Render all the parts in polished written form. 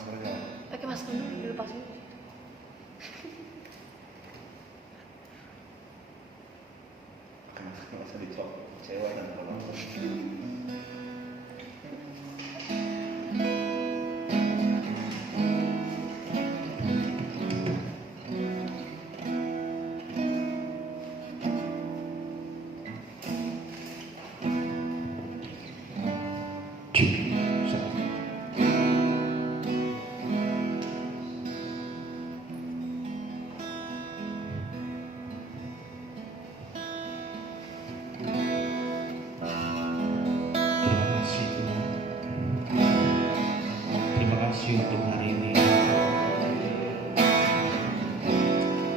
maskernya. Pakai masker dulu, dilepasin. Pakai masker masa dicop cewek dan kalau untuk hari ini.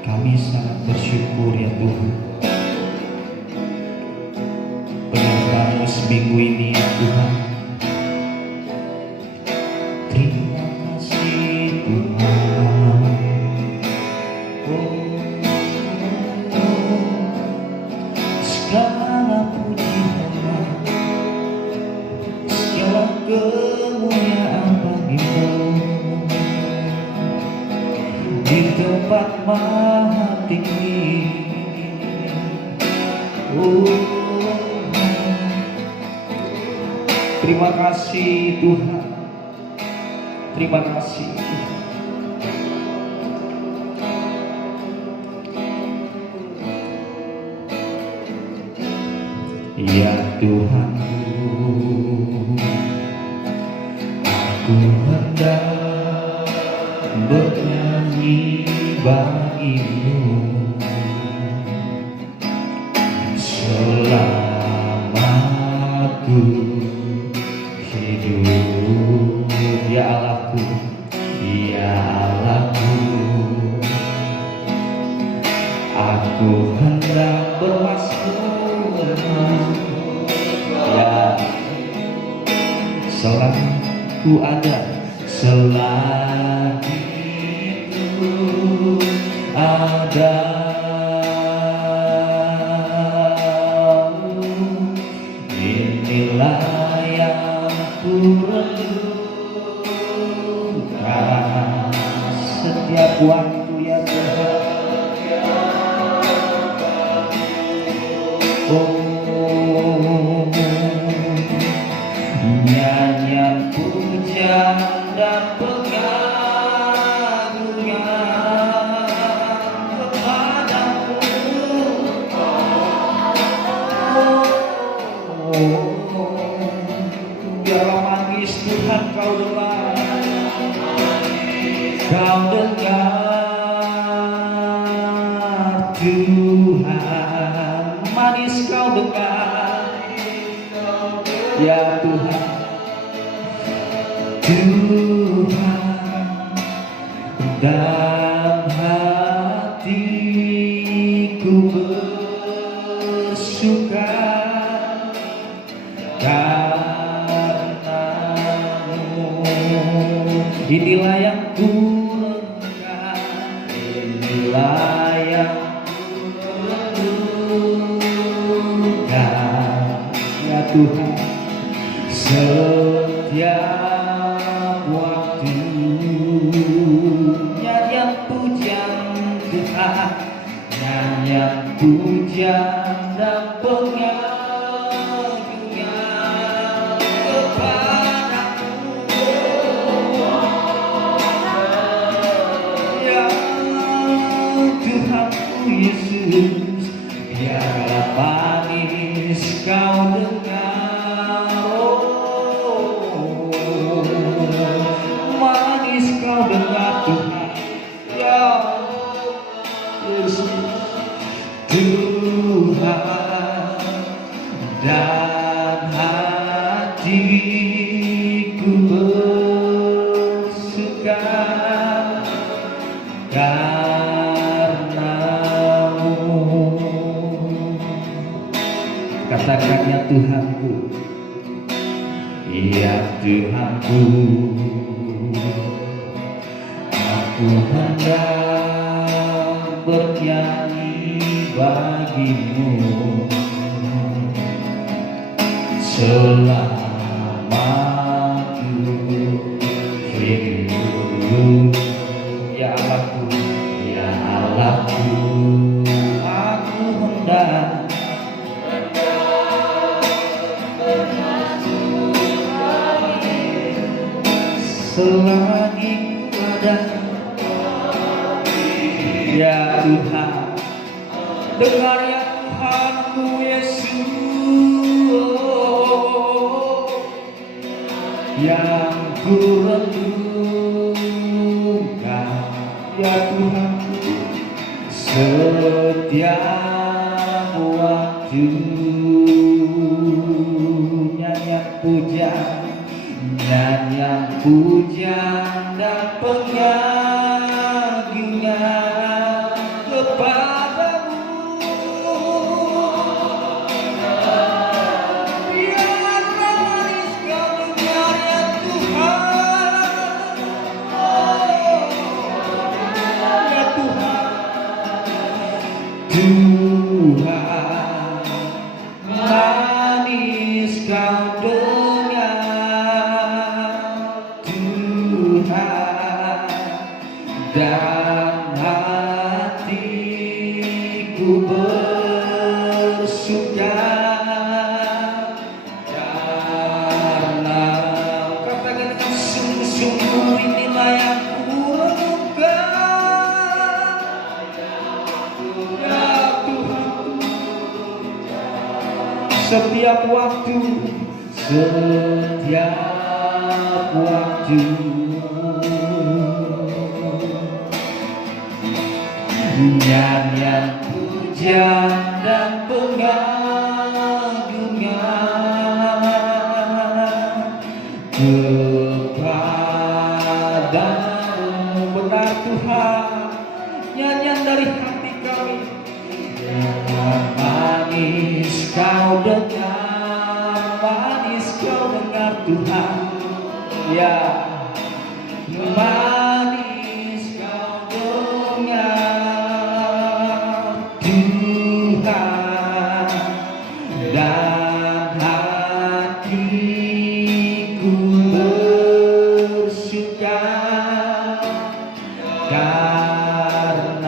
Kami sangat bersyukur ya Tuhan, penyertaanmu seminggu ini ya Tuhan. Terima kasih Tuhan. Segala puji hormat, segala kemuliaan bagimu. Di tempat maha tinggi, terima kasih Tuhan, terima kasih Tuhan. Ya Tuhanku, aku hendak bernyanyi bagimu selama ku hidup. Ya Allahku, ya Allahku, aku hendak bermasmur ya selama ku ada, selagi ada. Inilah yang ku renungkan setiap waktu ya Tuhan. Oh, nyanyian pujian dan biarlah magis Tuhan kau dengar, kau dengar Tuhan, manis kau dengar ya Tuhan. Tuhan dan hatiku bersuka karenamu. Inilah yang ku renungkan, inilah yang ku renungkan ya Tuhan. Setiap waktu nyanyian pujian Tuhan, nyanyian pujian dan pengagungan kepadamu ya Tuhanku Yesus. Biarlah manis kau dengar, manis kau dengar Tuhan ya Yesus. Tuhan dan hatiku bersuka karenamu. Katakan ya Tuhanku, ya Tuhanku, aku hendak bernyanyi bagimu selama ku hidup. Ya Allahku, ya Allahku, aku hendak selagi ku ada. Ya Tuhan, dengar ya Tuhanku Yesus, yang ku renungkan. Ya Tuhan, setiap waktu nyanyian pujian, nyanyian pujian dan pengagungan kepadamu. Biarlah manis kau dengar ya Tuhan. Ya Tuhan, Tuhan, manis kau dengar Tuhan, dan hatiku bersuka karena katakan dengan sungguh-sungguh inilah yang ku renungkan. Ya Tuhan, setiap waktu, setiap waktu nyanyian pujian dan pengagungan kepadamu. Benar Tuhan, nyanyian dari hati kami. Yang manis kau dengar, manis kau dengar Tuhan. Ya, manis kau dengar Tuhan, dan hatiku bersuka karenamu.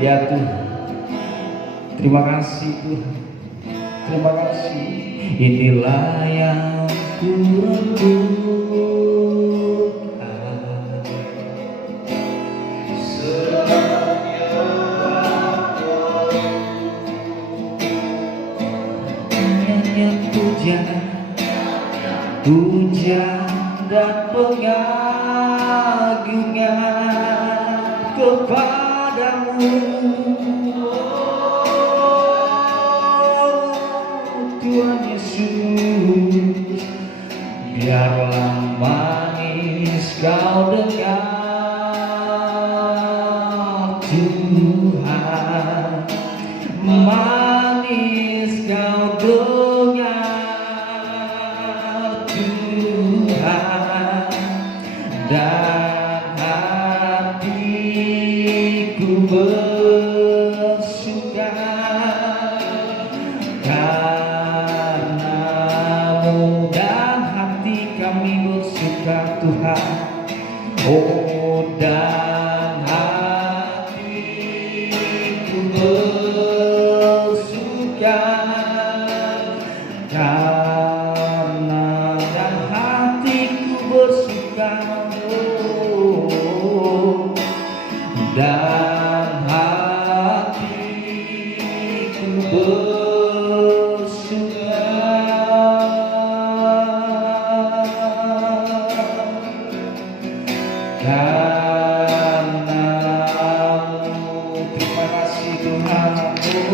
Ya Tuhan, terima kasih Tuhan, terima kasih. Inilah yang ku renungkan. Nyanyian pujian, pujian dan pengagungan kepadamu. Tuhan Yesus, biarlah manis kau dengar Tuhan, manis kau dengar Tuhan, dan hatiku bersuka karenamu, dan hati kami bersuka Tuhan. Oh, dan hatiku bersuka karena, dan hatiku bersuka. Oh, dan hatiku bersuka karenamu. Terima kasih Tuhan.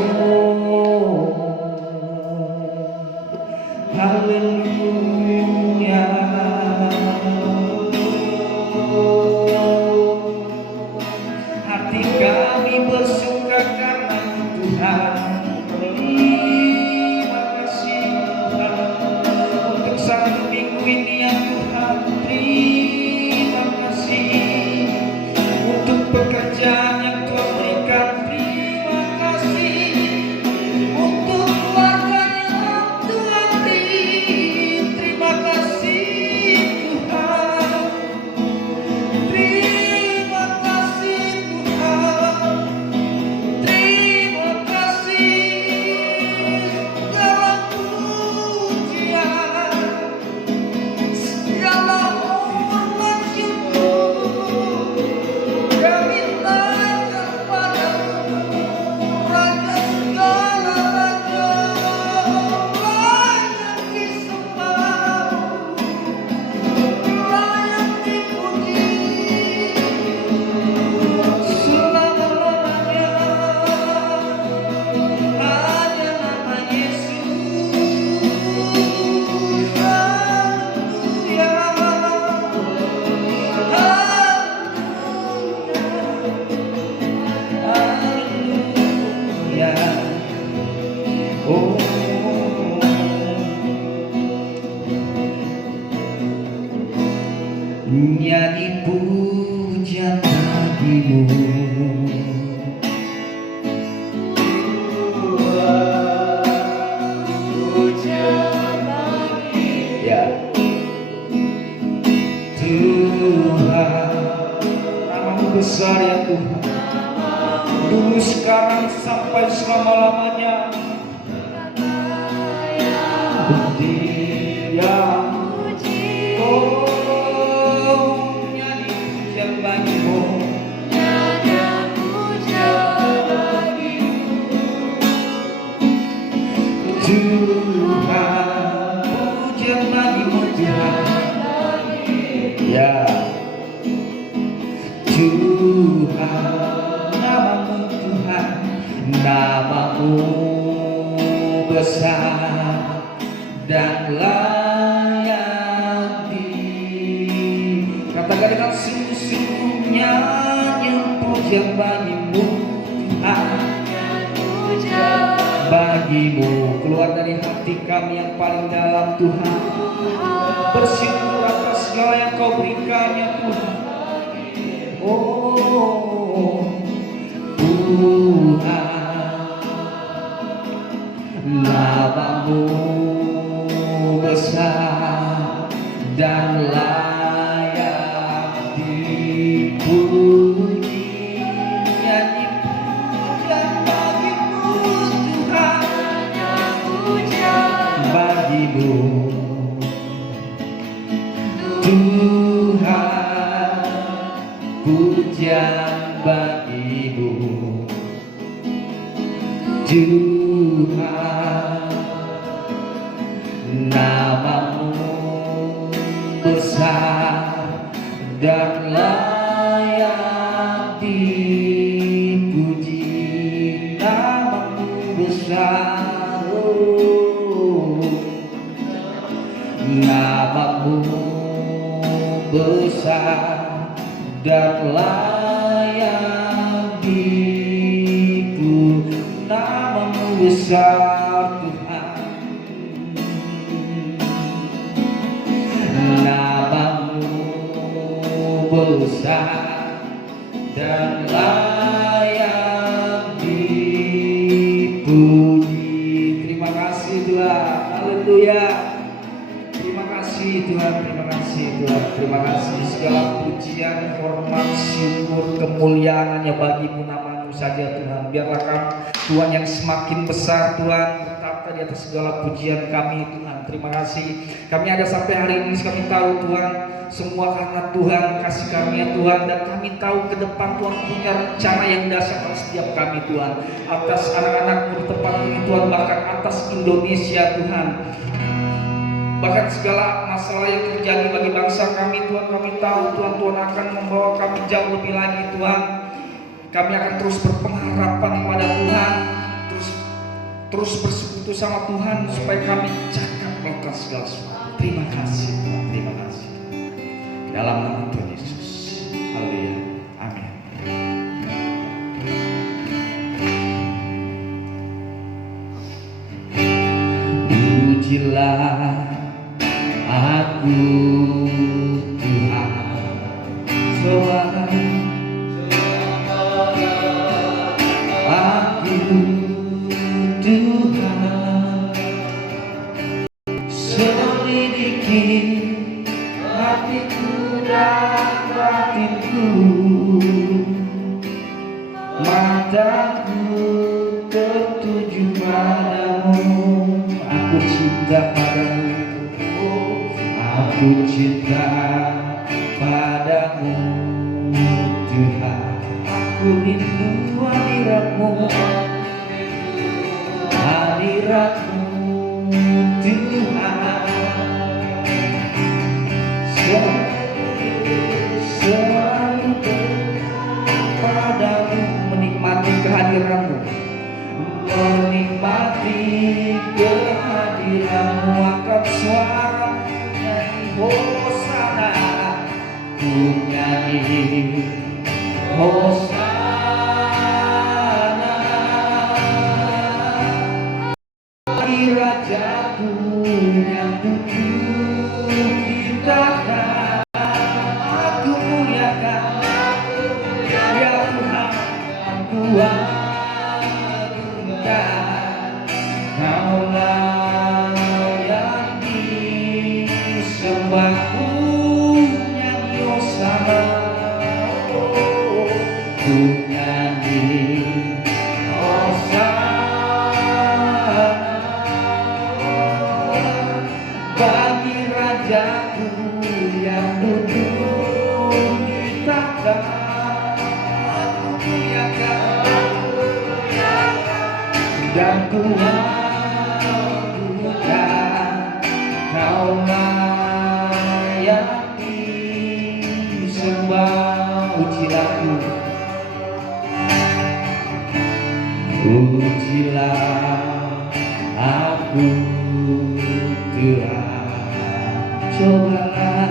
Oh, haleluya. Hati kami bersuka karena Tuhan. Terima kasih Tuhan untuk satu minggu ini ya Tuhan. Terima kasih untuk pekerjaan yang Tuhan berikan. Terima kasih sampai selama-lamanya. Dia nyanyi pujian bagimu, Tuhan, pujian bagimu Tuhan. Ya Tuhan, namamu Tuhan, namamu besar dan layak katakan dengan sungguh-sungguhnya yang pujian bagimu Tuhan, bagimu keluar dari hati kami yang paling dalam Tuhan. Bersyukur atas segala yang kau berikan ya Tuhan. Oh Tuhan, namamu besar dan layak dipuji. Nyanyi pujian bagimu Tuhan, bagimu Tuhan, pujian bagimu Tuhan, namamu besar dan layak dipuji. Namamu besar, oh, namamu besar dan layak dipuji. Namamu besar Tuhan, namamu besar dan layak dipuji. Terima kasih Tuhan, haleluya. Terima kasih Tuhan, terima kasih Tuhan, terima kasih. Segala pujian, hormat, syukur, kemuliaan hanya bagimu, namamu saja Tuhan. Biarlah kami Tuhan yang semakin besar Tuhan bertata di atas segala pujian kami Tuhan. Terima kasih kami ada sampai hari ini. Kami tahu Tuhan semua karena Tuhan kasih karunia Tuhan, dan kami tahu ke depan Tuhan punya rencana yang dahsyat atas setiap kami Tuhan, atas anak-anakmu di tempat ini Tuhan, bahkan atas Indonesia Tuhan, bahkan segala masalah yang terjadi bagi bangsa kami Tuhan. Kami tahu Tuhan, Tuhan akan membawa kami jauh lebih lagi Tuhan. Kami akan terus berpengharapan kepada Tuhan, terus bersekutu sama Tuhan supaya kami cakap melakukan segala sesuatu. Terima kasih Tuhan, terima kasih. Dalam nama Tuhan Yesus, haleluya, amin. Pujilah aku Tuhan, aku Tuhan, selidiki hatiku dan batinku, mataku tertuju padamu. Aku cinta padamu, aku cinta padamu Tuhan. Aku rindu hadiratmu, hadiratmu Tuhan. Selalu padamu, menikmati kehadiranmu, menikmati kehadiranmu. Angkat suara nyanyi Hosana, ku nyanyi Hosana, bagi Rajaku yang kuciptakan. Aku muliakan ya Tuhan, aku agungkan Kaulah yang disembah. Ku nyanyi Hosana, ku nyanyi Hosana. dan kuanggukan. Kau layak disembah. Ujilah aku Tuhan, cobalah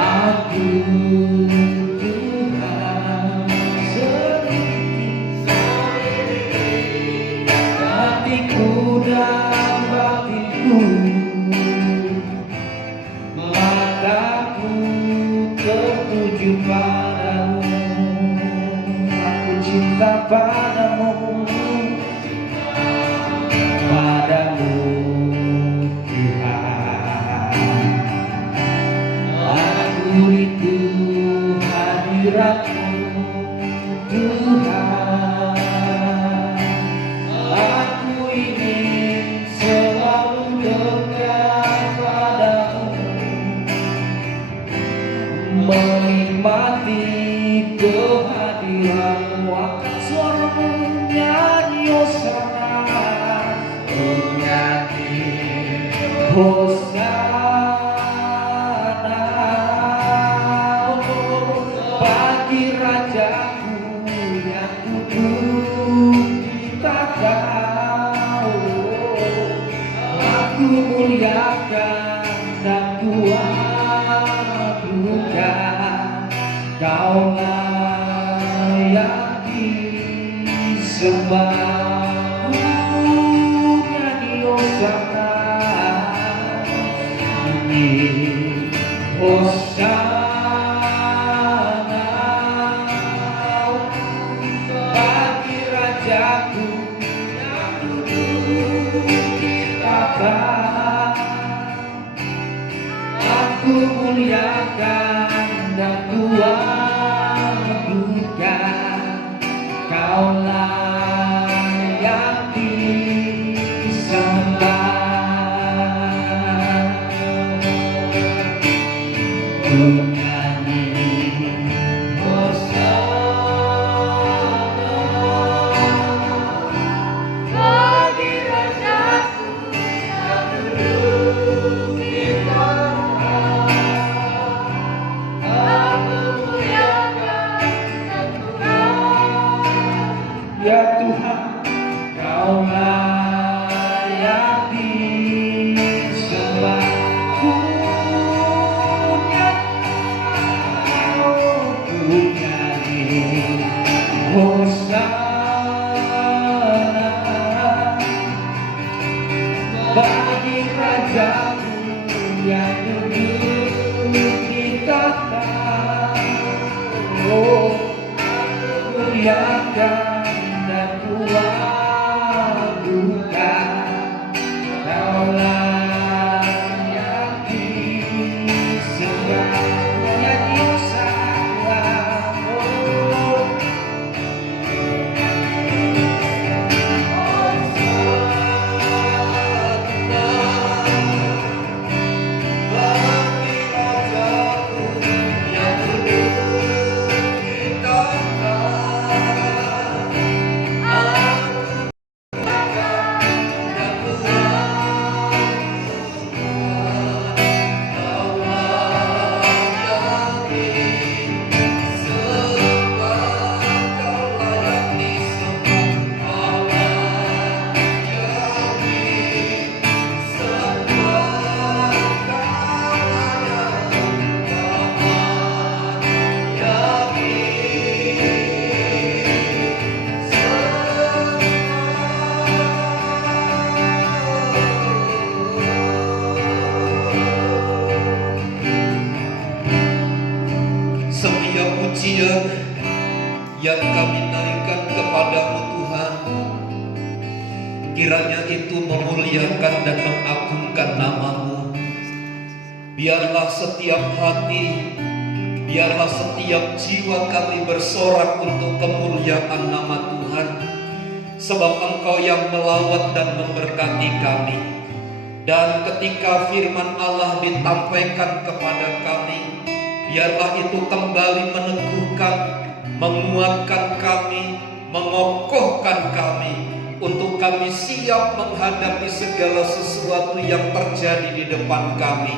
aku Tuhan, selidiki hatiku dan batinku, mataku tertuju padamu, aku cinta padamu, padamu Tuhan. Aku rindu hadiratmu Tuhan. Aku ingin selalu dekat padamu, menikmati kehadiranmu. Angkat suaramu, nyanyi hosana, nyanyi hosana, bagi rajaku yang duduk di tahta. Aku muliakan dan kuagukan, Kaulah yang disembah. Nyanyi hosana, nyanyi hosana, bagi rajaku yang duduk di tahta. Aku muliakan dan kuagukan, Kaulah yang disembah. Ku nyanyi hosana bagi rajaku yang duduk di tahta. Aku muliakan dan ya Tuhan, Kaulah yang disembah. Ku nyanyi hosana bagi rajaku yang duduk di tahta. Oh, muliakan dan kuagukan, Kaulah yang disembah. Nyanyi hosana, oh, bagi rajaku yang duduk di tahta. Setiap pujian yang kami naikkan kepadamu Tuhan, kiranya itu memuliakan dan mengagungkan nama-Mu. Biarlah setiap hati, biarlah setiap jiwa kami bersorak untuk kemuliaan nama Tuhan, sebab Engkau yang melawat dan memberkati kami. Dan ketika firman Allah ditampaikan kepada kami, biarlah itu kembali meneguhkan, menguatkan kami, mengokohkan kami untuk kami siap menghadapi segala sesuatu yang terjadi di depan kami.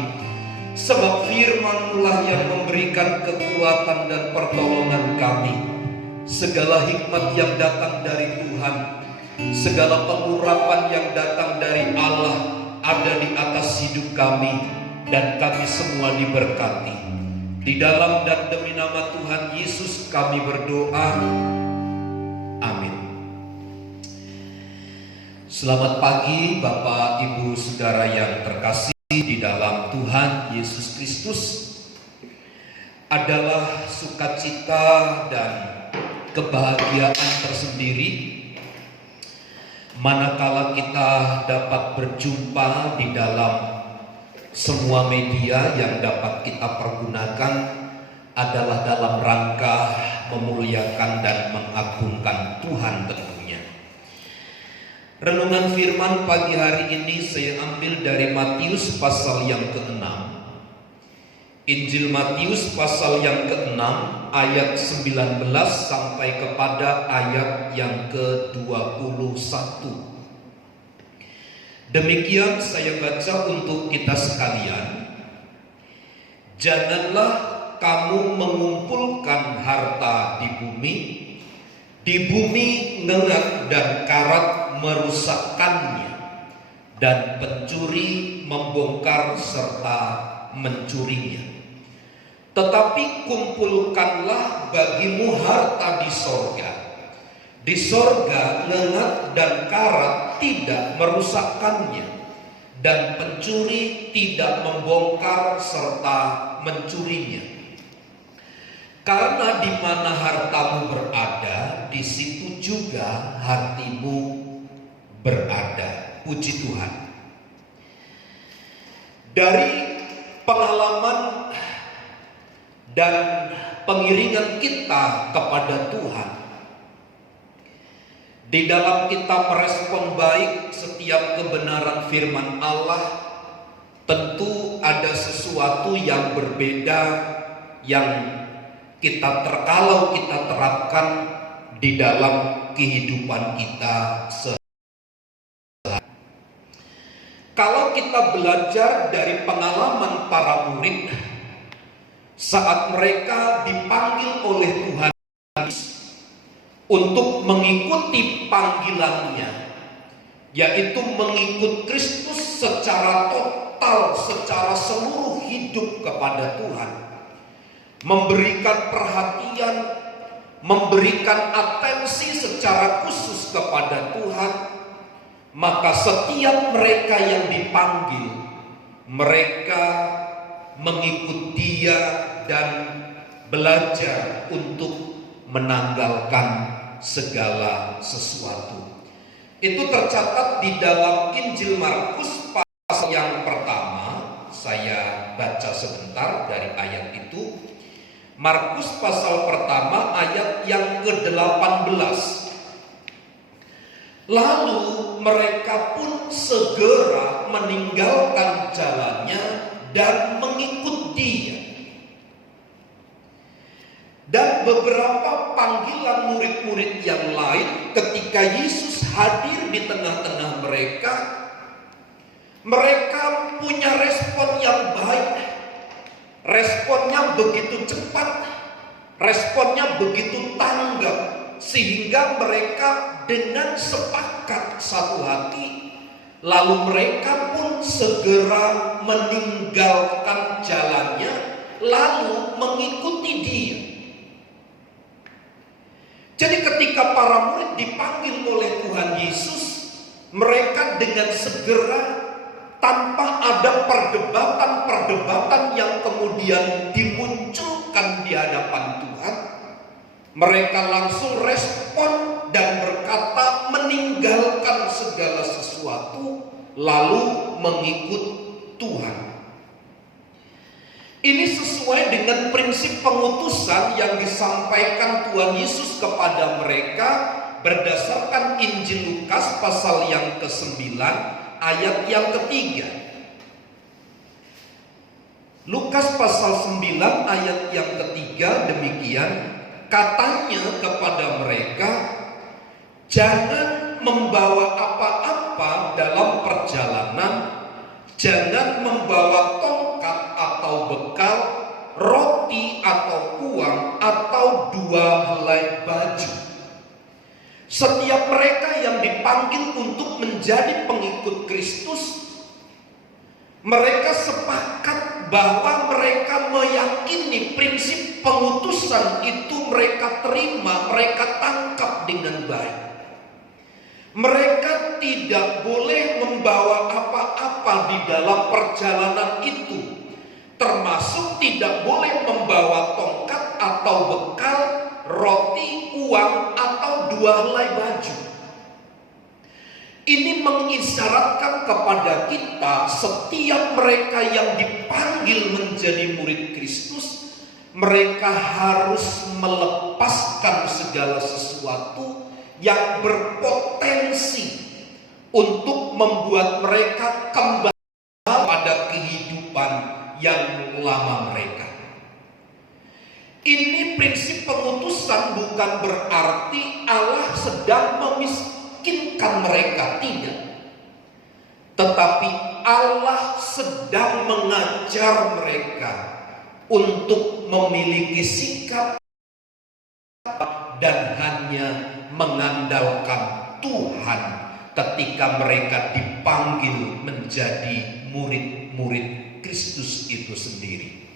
Sebab firman-Mu-lah yang memberikan kekuatan dan pertolongan kami. Segala hikmat yang datang dari Tuhan, segala pengurapan yang datang dari Allah ada di atas hidup kami, dan kami semua diberkati. Di dalam dan demi nama Tuhan Yesus kami berdoa. Amin. Selamat pagi Bapak, Ibu, Saudara yang terkasih di dalam Tuhan Yesus Kristus. Adalah sukacita dan kebahagiaan tersendiri manakala kita dapat berjumpa di dalam semua media yang dapat kita pergunakan adalah dalam rangka memuliakan dan mengagungkan Tuhan tentunya. Renungan firman pagi hari ini saya ambil dari Matius pasal yang ke-6. Injil Matius pasal yang ke-6 ayat 19 sampai kepada ayat yang ke-21. Demikian saya baca untuk kita sekalian. Janganlah kamu mengumpulkan harta di bumi ngengat dan karat merusakkannya, dan pencuri membongkar serta mencurinya. Tetapi kumpulkanlah bagimu harta di sorga. Di sorga ngengat dan karat tidak merusakkannya, dan pencuri tidak membongkar serta mencurinya. Karena di mana hartamu berada, di situ juga hatimu berada. Puji Tuhan. Dari pengalaman dan pengiringan kita kepada Tuhan, di dalam kita merespon baik setiap kebenaran firman Allah, tentu ada sesuatu yang berbeda yang kalau kita terapkan di dalam kehidupan kita sehari-hari. Kalau kita belajar dari pengalaman para murid saat mereka dipanggil oleh Tuhan untuk mengikuti panggilannya, yaitu mengikut Kristus secara total, secara seluruh hidup kepada Tuhan, memberikan perhatian, memberikan atensi secara khusus kepada Tuhan, maka setiap mereka yang dipanggil, mereka mengikut Dia dan belajar untuk menanggalkan segala sesuatu. Itu tercatat di dalam Injil Markus pasal yang pertama. Saya baca sebentar dari ayat itu. Markus pasal pertama ayat yang ke-18. Lalu mereka pun segera meninggalkan jalannya dan mengikut Dia. Dan beberapa panggilan murid-murid yang lain ketika Yesus hadir di tengah-tengah mereka, mereka punya respon yang baik. Responnya begitu cepat, responnya begitu tanggap, sehingga mereka dengan sepakat satu hati, lalu mereka pun segera meninggalkan jalannya, lalu mengikuti Dia. Jadi ketika para murid dipanggil oleh Tuhan Yesus, mereka dengan segera, tanpa ada perdebatan-perdebatan yang kemudian dimunculkan di hadapan Tuhan, mereka langsung respon dan berkata meninggalkan segala sesuatu lalu mengikut Tuhan. Ini sesuai dengan prinsip pengutusan yang disampaikan Tuhan Yesus kepada mereka berdasarkan Injil Lukas pasal yang ke-9 ayat yang ketiga. Lukas pasal 9 ayat yang ketiga demikian, katanya kepada mereka, Jangan membawa apa-apa dalam perjalanan, jangan membawa tongkat atau bekal, roti atau uang, atau 2 helai baju. Setiap mereka yang dipanggil untuk menjadi pengikut Kristus, mereka sepakat bahwa mereka meyakini prinsip pengutusan itu mereka terima, mereka tangkap dengan baik. Mereka tidak boleh membawa apa-apa di dalam perjalanan itu, termasuk tidak boleh membawa tongkat atau bekal, roti, uang, atau 2 helai baju. Ini mengisyaratkan kepada kita, setiap mereka yang dipanggil menjadi murid Kristus, mereka harus melepaskan segala sesuatu yang berpotensi untuk membuat mereka kembali pada kehidupan yang lama mereka. Ini prinsip pengutusan bukan berarti Allah sedang memiskinkan mereka, tidak. Tetapi Allah sedang mengajar mereka untuk memiliki sikap dan hanya mengandalkan Tuhan ketika mereka dipanggil menjadi murid-murid Kristus itu sendiri.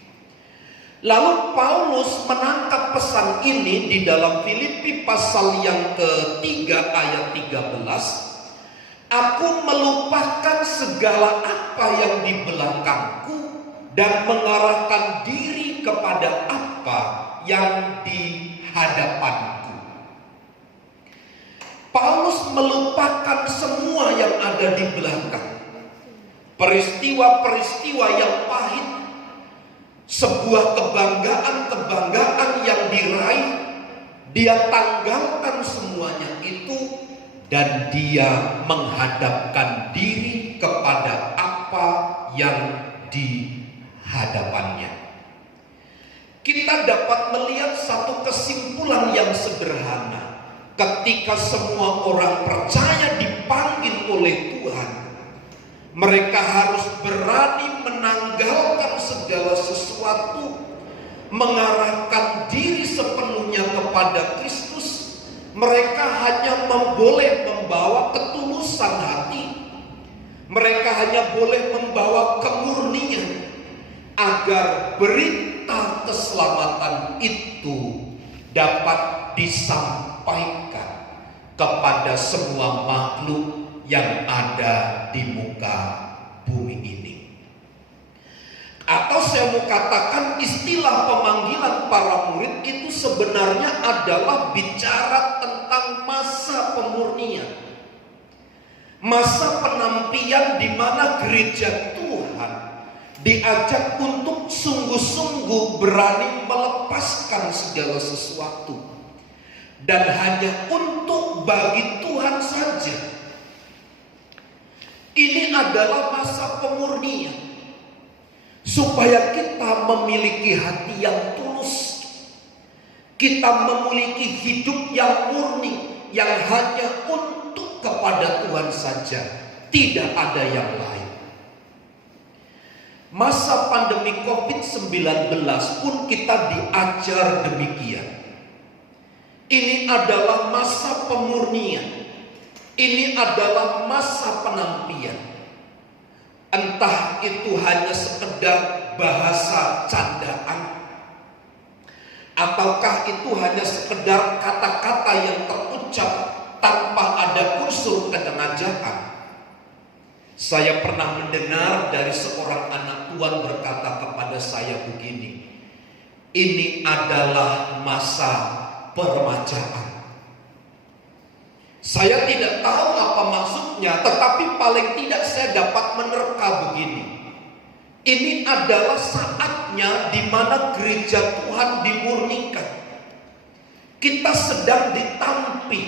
Lalu Paulus menangkap pesan ini di dalam Filipi pasal yang ketiga ayat 13. Aku melupakan segala apa yang di belakangku dan mengarahkan diri kepada apa yang di hadapanku. Paulus melupakan semua yang ada di belakang. Peristiwa-peristiwa yang pahit, sebuah kebanggaan-kebanggaan yang diraih, dia tanggalkan semuanya itu dan dia menghadapkan diri kepada apa yang di hadapannya. Kita dapat melihat satu kesimpulan yang sederhana. Ketika semua orang percaya dipanggil oleh Tuhan, mereka harus berani menanggalkan segala sesuatu, mengarahkan diri sepenuhnya kepada Kristus. Mereka hanya boleh membawa ketulusan hati. Mereka hanya boleh membawa kemurnian agar berita keselamatan itu dapat disampaikan kepada semua makhluk yang ada di muka bumi ini. Atau saya mau katakan, istilah pemanggilan para murid itu sebenarnya adalah bicara tentang masa pemurnian, masa penampian di mana gereja Tuhan diajak untuk sungguh-sungguh berani melepaskan segala sesuatu dan hanya untuk bagi Tuhan saja. Ini adalah masa pemurnian, supaya kita memiliki hati yang tulus, kita memiliki hidup yang murni, yang hanya untuk kepada Tuhan saja, tidak ada yang lain. Masa pandemi COVID-19 pun kita diajar demikian. Ini adalah masa pemurnian. Ini adalah masa penampian. Entah itu hanya sekedar bahasa candaan, ataukah itu hanya sekedar kata-kata yang terucap tanpa ada unsur kesengajaan. Saya pernah mendengar dari seorang anak Tuhan berkata kepada saya begini, ini adalah masa peremajaan. Saya tidak tahu apa maksudnya, tetapi paling tidak saya dapat menerka begini. Ini adalah saatnya di mana gereja Tuhan dimurnikan. Kita sedang ditampi,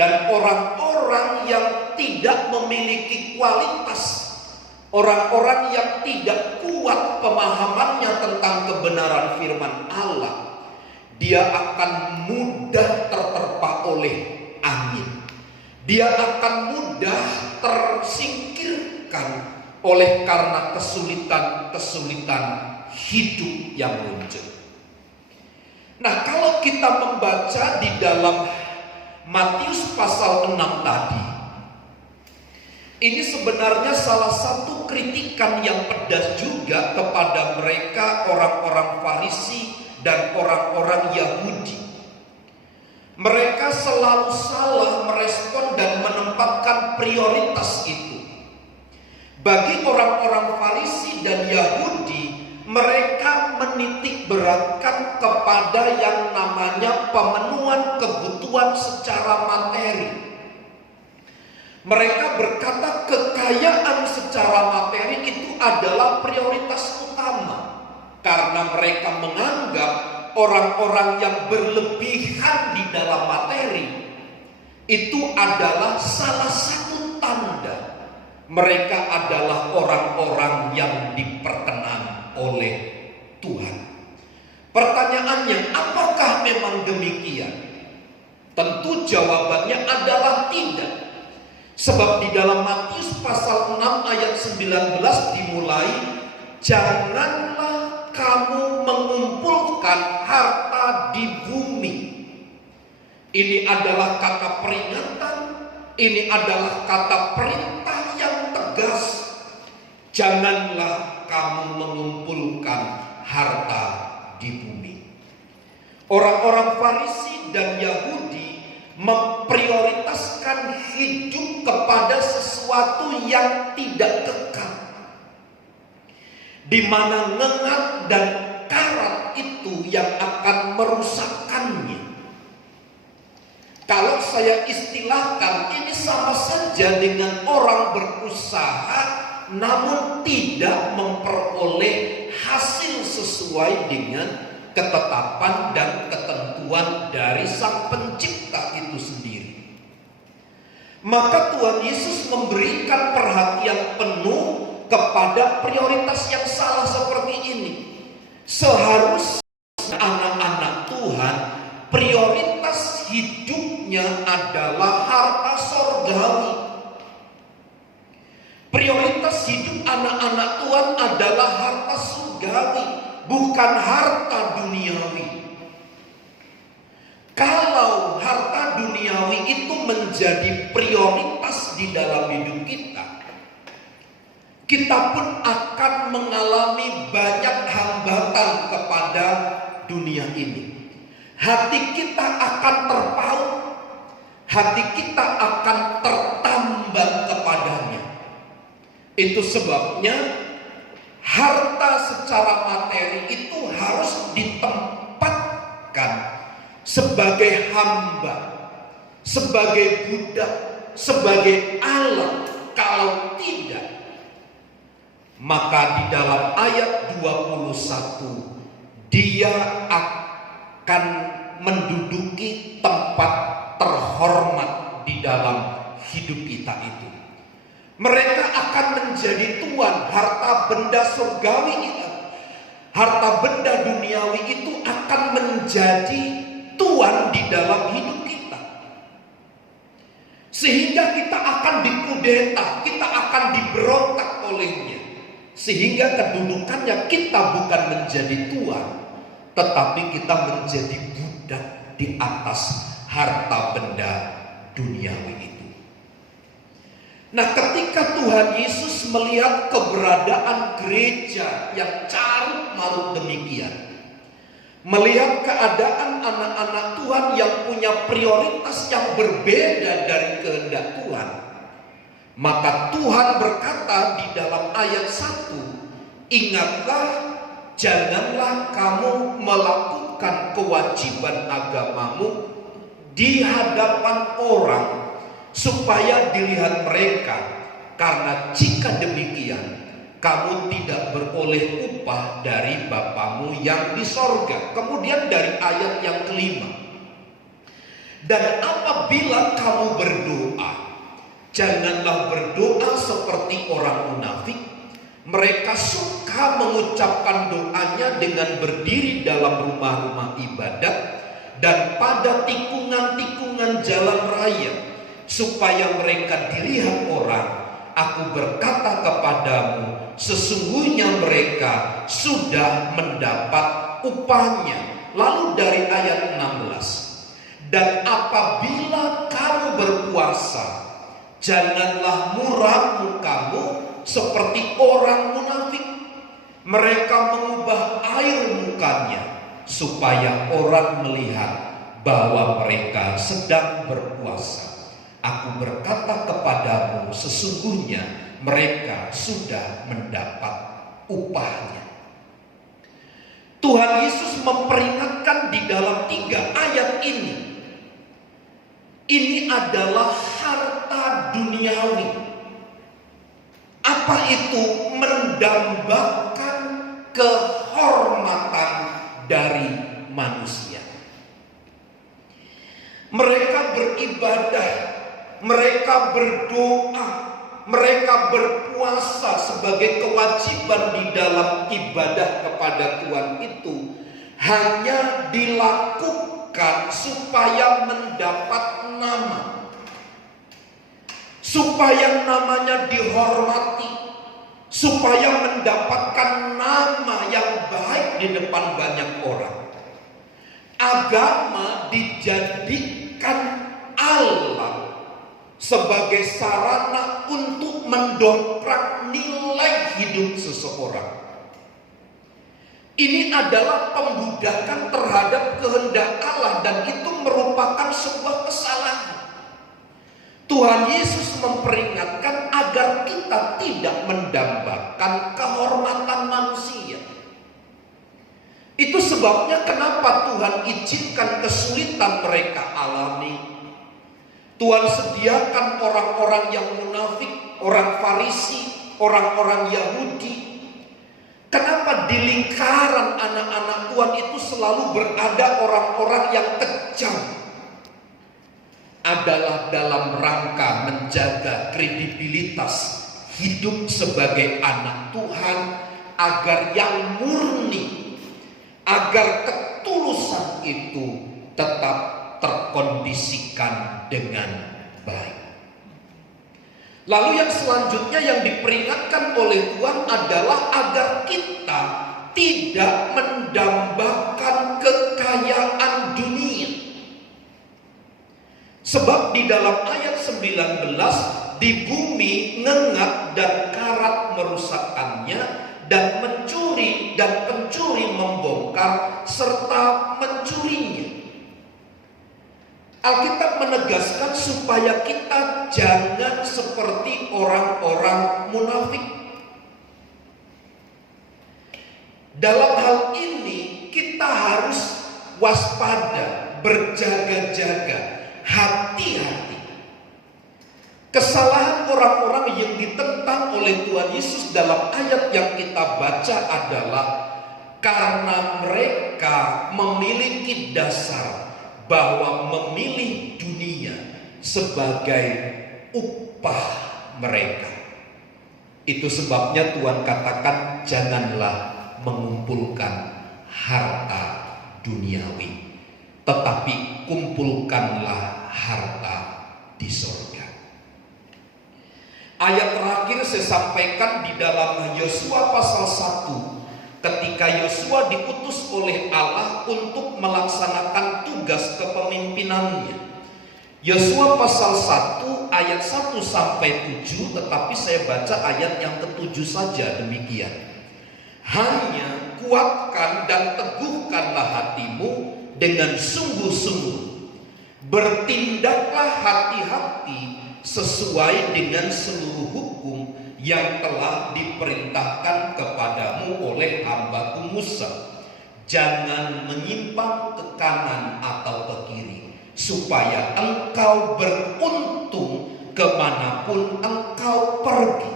dan orang-orang yang tidak memiliki kualitas, orang-orang yang tidak kuat pemahamannya tentang kebenaran firman Allah, dia akan mudah terterpa oleh angin. dia akan mudah tersingkirkan oleh karena kesulitan-kesulitan hidup yang muncul. Nah, kalau kita membaca di dalam Matius pasal 6 tadi, ini sebenarnya salah satu kritikan yang pedas juga kepada mereka orang-orang Farisi dan orang-orang Yahudi. Mereka selalu salah merespon dan menempatkan prioritas itu. Bagi orang-orang Farisi dan Yahudi, mereka menitik beratkan kepada yang namanya pemenuhan kebutuhan secara materi. Mereka berkata kekayaan secara materi itu adalah prioritas utama, karena mereka menganggap orang-orang yang berlebihan di dalam materi itu adalah salah satu tanda mereka adalah orang-orang yang diperkenan oleh Tuhan. Pertanyaannya, apakah memang demikian? Tentu jawabannya adalah tidak. Sebab di dalam Matius pasal 6 ayat 19 dimulai, janganlah kamu mengumpulkan harta di bumi. Ini adalah kata peringatan, ini adalah kata perintah yang tegas. Janganlah kamu mengumpulkan harta di bumi. Orang-orang Farisi dan Yahudi memprioritaskan hidup kepada sesuatu yang tidak kekal, di mana ngengat dan karat itu yang akan merusakkannya. Kalau saya istilahkan, ini sama saja dengan orang berusaha namun tidak memperoleh hasil sesuai dengan ketetapan dan ketentuan dari Sang Pencipta itu sendiri. Maka Tuhan Yesus memberikan perhatian penuh kepada prioritas yang salah seperti ini. Seharusnya anak-anak Tuhan prioritas hidupnya adalah harta sorgawi. Prioritas hidup anak-anak Tuhan adalah harta surgawi, bukan harta duniawi. Kalau harta duniawi itu menjadi prioritas di dalam hidup kita, kita pun akan mengalami banyak hambatan kepada dunia ini. Hati kita akan terpaut, hati kita akan tertambat kepadanya. Itu sebabnya harta secara materi itu harus ditempatkan sebagai hamba, sebagai budak, sebagai alat. Kalau tidak, maka di dalam ayat 21 dia akan menduduki tempat terhormat di dalam hidup kita itu. Mereka akan menjadi tuan. Harta benda surgawi itu, harta benda duniawi itu akan menjadi tuan di dalam hidup kita. Sehingga kita akan dikudeta, kita akan diberontak olehnya. Sehingga kedudukannya kita bukan menjadi tuan, tetapi kita menjadi budak di atas harta benda duniawi itu. Nah, ketika Tuhan Yesus melihat keberadaan gereja yang carut marut demikian, melihat keadaan anak-anak Tuhan yang punya prioritas yang berbeda dari kehendak Tuhan, maka Tuhan berkata di dalam ayat 1, ingatlah, janganlah kamu melakukan kewajiban agamamu di hadapan orang supaya dilihat mereka, karena jika demikian kamu tidak beroleh upah dari Bapamu yang di sorga. Kemudian dari ayat yang kelima, dan apabila kamu berdoa, janganlah berdoa seperti orang munafik. Mereka suka mengucapkan doanya dengan berdiri dalam rumah-rumah ibadat dan pada tikungan-tikungan jalan raya, supaya mereka dilihat orang. Aku berkata kepadamu, sesungguhnya mereka sudah mendapat upahnya. Lalu dari ayat 16, dan apabila kamu berpuasa, janganlah muram mukamu seperti orang munafik. Mereka mengubah air mukanya supaya orang melihat bahwa mereka sedang berpuasa. Aku berkata kepadamu, sesungguhnya mereka sudah mendapat upahnya. Tuhan Yesus memperingatkan di dalam 3 ayat ini. Ini adalah harta duniawi. Apa itu? Mendambakan kehormatan dari manusia. Mereka beribadah, mereka berdoa, mereka berpuasa sebagai kewajiban di dalam ibadah kepada Tuhan itu hanya dilakukan supaya mendapat nama, supaya namanya dihormati, supaya mendapatkan nama yang baik di depan banyak orang. Agama dijadikan alat sebagai sarana untuk mendongkrak nilai hidup seseorang. Ini adalah pembudakan terhadap kehendak Allah, dan itu merupakan sebuah kesalahan. Tuhan Yesus memperingatkan agar kita tidak mendambakan kehormatan manusia. Itu sebabnya kenapa Tuhan izinkan kesulitan mereka alami. Tuhan sediakan orang-orang yang munafik, orang Farisi, orang-orang Yahudi. Kenapa di lingkaran anak-anak Tuhan itu selalu berada orang-orang yang kejam? Adalah dalam rangka menjaga kredibilitas hidup sebagai anak Tuhan, agar yang murni, agar ketulusan itu tetap terkondisikan dengan baik. Lalu yang selanjutnya yang diperingatkan oleh Tuhan adalah agar kita tidak mendambakan kekayaan dunia. Sebab di dalam ayat 19, di bumi ngengat dan karat merusakkannya, dan mencuri dan pencuri membongkar serta mencurinya. Alkitab menegaskan supaya kita jangan seperti orang-orang munafik. Dalam hal ini kita harus waspada, berjaga-jaga, hati-hati. Kesalahan orang-orang yang ditentang oleh Tuhan Yesus dalam ayat yang kita baca adalah karena mereka memiliki dasar bahwa memilih dunia sebagai upah mereka. Itu sebabnya Tuhan katakan janganlah mengumpulkan harta duniawi, tetapi kumpulkanlah harta di sorga. Ayat terakhir saya sampaikan di dalam Yosua pasal 1. Ketika Yosua diutus oleh Allah untuk melaksanakan tugas kepemimpinannya. Yosua pasal 1 ayat 1 sampai 7, tetapi saya baca ayat yang ke-7 saja demikian. Hanya kuatkan dan teguhkanlah hatimu dengan sungguh-sungguh. Bertindaklah hati-hati sesuai dengan seluruh hukum yang telah diperintahkan kepadamu oleh hambaku Musa. Jangan menyimpang ke kanan atau ke kiri, supaya engkau beruntung kemanapun engkau pergi.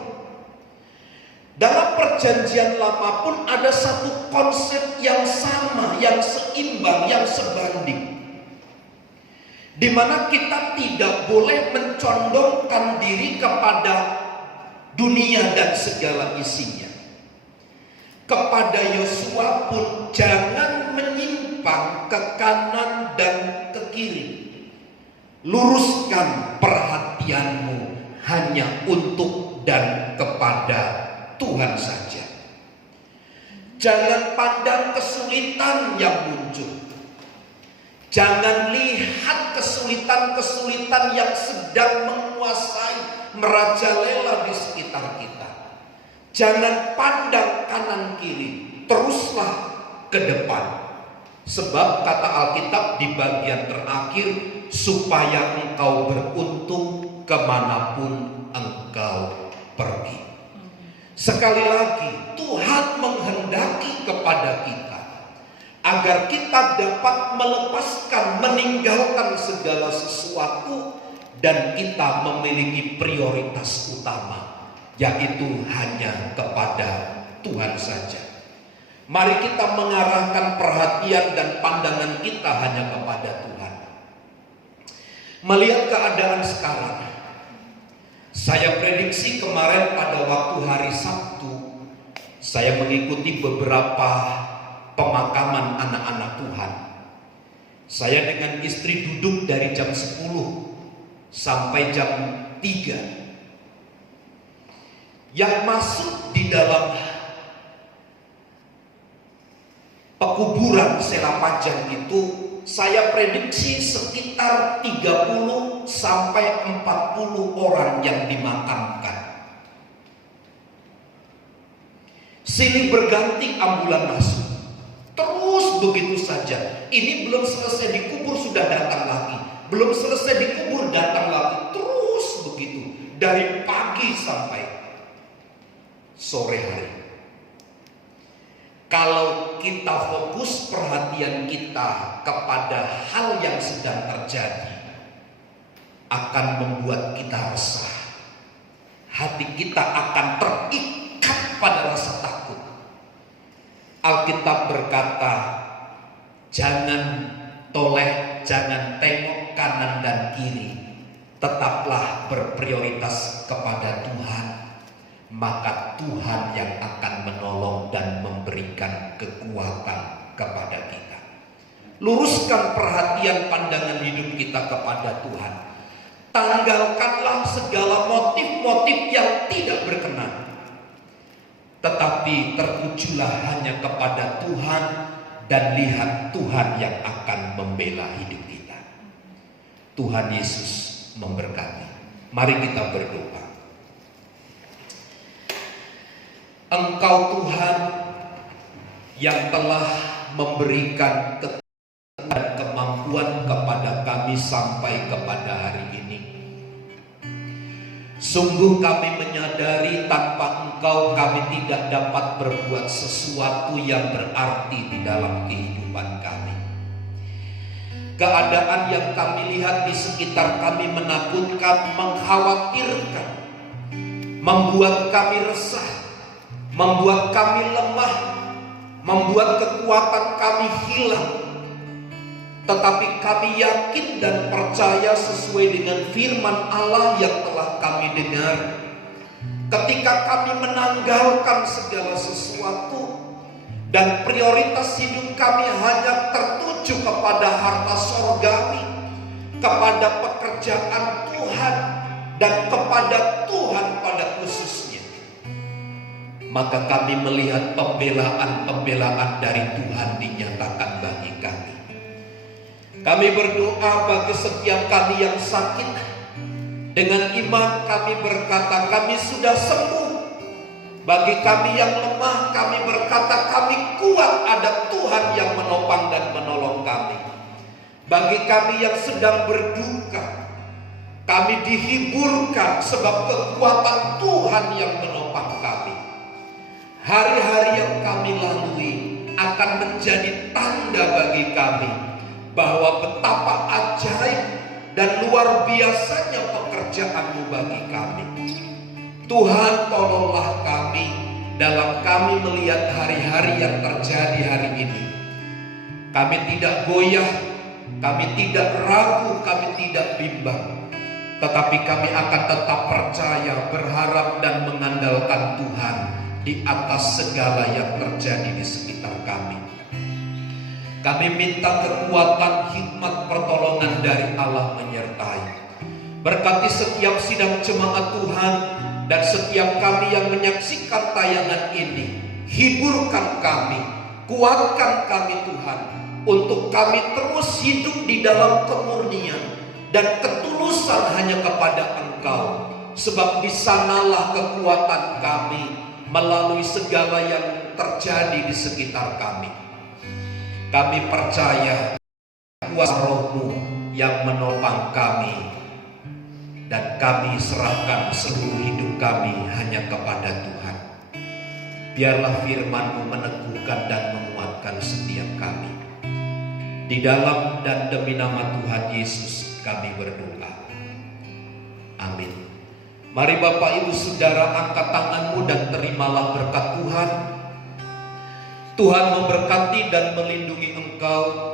Dalam perjanjian lama pun ada satu konsep yang sama, yang seimbang, yang sebanding, di mana kita tidak boleh mencondongkan diri kepada dunia dan segala isinya. Kepada Yosua pun jangan menyimpang ke kanan dan ke kiri. Luruskan perhatian perhatianmu hanya untuk dan kepada Tuhan saja. Jangan pandang kesulitan yang muncul. Jangan lihat kesulitan-kesulitan yang sedang menguasai, merajalela di sekitar kita. Jangan pandang kanan kiri, teruslah ke depan. Sebab kata Alkitab di bagian terakhir, supaya engkau beruntung kemanapun engkau pergi. Sekali lagi, Tuhan menghendaki kepada kita agar kita dapat melepaskan, meninggalkan segala sesuatu, dan kita memiliki prioritas utama, yaitu hanya kepada Tuhan saja. Mari kita mengarahkan perhatian dan pandangan kita hanya kepada Tuhan. Melihat keadaan sekarang, saya prediksi kemarin pada waktu hari Sabtu, saya mengikuti beberapa pemakaman anak-anak Tuhan. Saya dengan istri duduk dari jam 10 sampai jam 3. Yang masuk di dalam pekuburan Selapajang itu, saya prediksi sekitar 30 sampai 40 orang yang dimakamkan. Silih berganti ambulan masuk. Terus begitu saja. Ini belum selesai dikubur sudah datang lagi. Belum selesai dikubur datang lagi. Terus begitu. Dari pagi sampai sore hari. Kalau kita fokus perhatian kita kepada hal yang sedang terjadi, akan membuat kita resah. Hati kita akan terikat pada rasa takut. Alkitab berkata, jangan toleh, jangan tengok kanan dan kiri, tetaplah berprioritas kepada Tuhan. Maka Tuhan yang akan menolong dan memberikan kekuatan kepada kita. Luruskan perhatian pandangan hidup kita kepada Tuhan. Tanggalkanlah segala motif-motif yang tidak berkenan. Tetapi tertujulah hanya kepada Tuhan dan lihat Tuhan yang akan membela hidup kita. Tuhan Yesus memberkati. Mari kita berdoa. Engkau Tuhan yang telah memberikan kekuatan dan kemampuan kepada kami sampai kepada hari ini. Sungguh kami menyadari tanpa Engkau kami tidak dapat berbuat sesuatu yang berarti di dalam kehidupan kami. Keadaan yang kami lihat di sekitar kami menakutkan, mengkhawatirkan, membuat kami resah, membuat kami lemah, membuat kekuatan kami hilang. Tetapi kami yakin dan percaya sesuai dengan firman Allah yang telah kami dengar. Ketika kami menanggalkan segala sesuatu dan prioritas hidup kami hanya tertuju kepada harta sorgawi, kepada pekerjaan Tuhan, dan kepada Tuhan pada khususnya, maka kami melihat pembelaan-pembelaan dari Tuhan dinyatakan bagi kami. Kami berdoa bagi setiap kami yang sakit. Dengan iman kami berkata kami sudah sembuh. Bagi kami yang lemah kami berkata kami kuat, ada Tuhan yang menopang dan menolong kami. Bagi kami yang sedang berduka, kami dihiburkan sebab kekuatan Tuhan yang menopang kami. Hari-hari yang kami lalui akan menjadi tanda bagi kami bahwa betapa ajaib dan luar biasanya pekerjaan-Mu bagi kami. Tuhan, tolonglah kami dalam kami melihat hari-hari yang terjadi hari ini. Kami tidak goyah, kami tidak ragu, kami tidak bimbang, tetapi kami akan tetap percaya, berharap dan mengandalkan Tuhan di atas segala yang terjadi di sekitar kami. Kami minta kekuatan, hikmat, pertolongan dari Allah menyertai. Berkati setiap sidang jemaat Tuhan dan setiap kami yang menyaksikan tayangan ini. Hiburkan kami, kuatkan kami Tuhan, untuk kami terus hidup di dalam kemurnian dan ketulusan hanya kepada Engkau. Sebab di sanalah kekuatan kami melalui segala yang terjadi di sekitar kami. Kami percaya kuasa Roh-Mu yang menopang kami, dan kami serahkan seluruh hidup kami hanya kepada Tuhan. Biarlah firman-Mu meneguhkan dan menguatkan setiap kami. Di dalam dan demi nama Tuhan Yesus kami berdoa. Amin. Mari Bapak Ibu Saudara, angkat tanganmu dan terimalah berkat Tuhan. Tuhan memberkati dan melindungi engkau.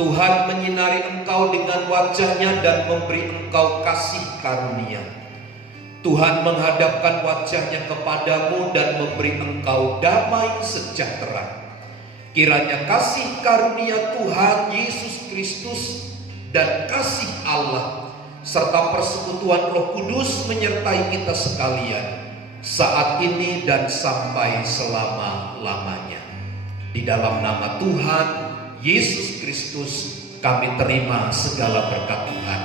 Tuhan menyinari engkau dengan wajah-Nya dan memberi engkau kasih karunia. Tuhan menghadapkan wajah-Nya kepadamu dan memberi engkau damai sejahtera. Kiranya kasih karunia Tuhan Yesus Kristus dan kasih Allah serta persekutuan Roh Kudus menyertai kita sekalian saat ini dan sampai selama-lamanya. Di dalam nama Tuhan Yesus Kristus kami terima segala berkat Tuhan.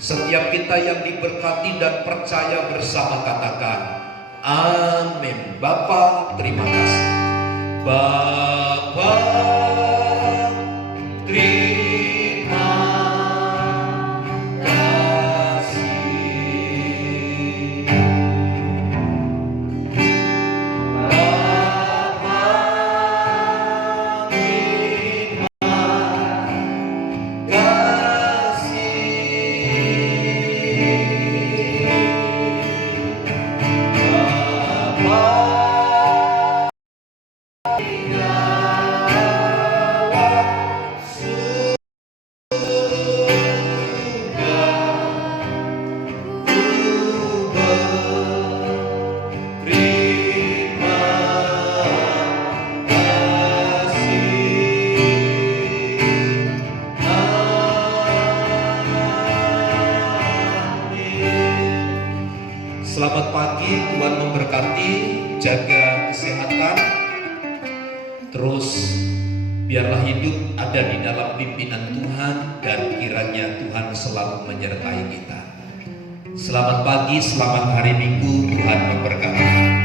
Setiap kita yang diberkati dan percaya bersama katakan amin. Bapa, terima kasih. Bapa, terima kasih. Bapa, terima Selamat pagi, Tuhan memberkati, jaga kesehatan. Terus biarlah hidup ada di dalam pimpinan Tuhan dan kiranya Tuhan selalu menyertai kita. Selamat pagi, selamat hari Minggu, Tuhan memberkati.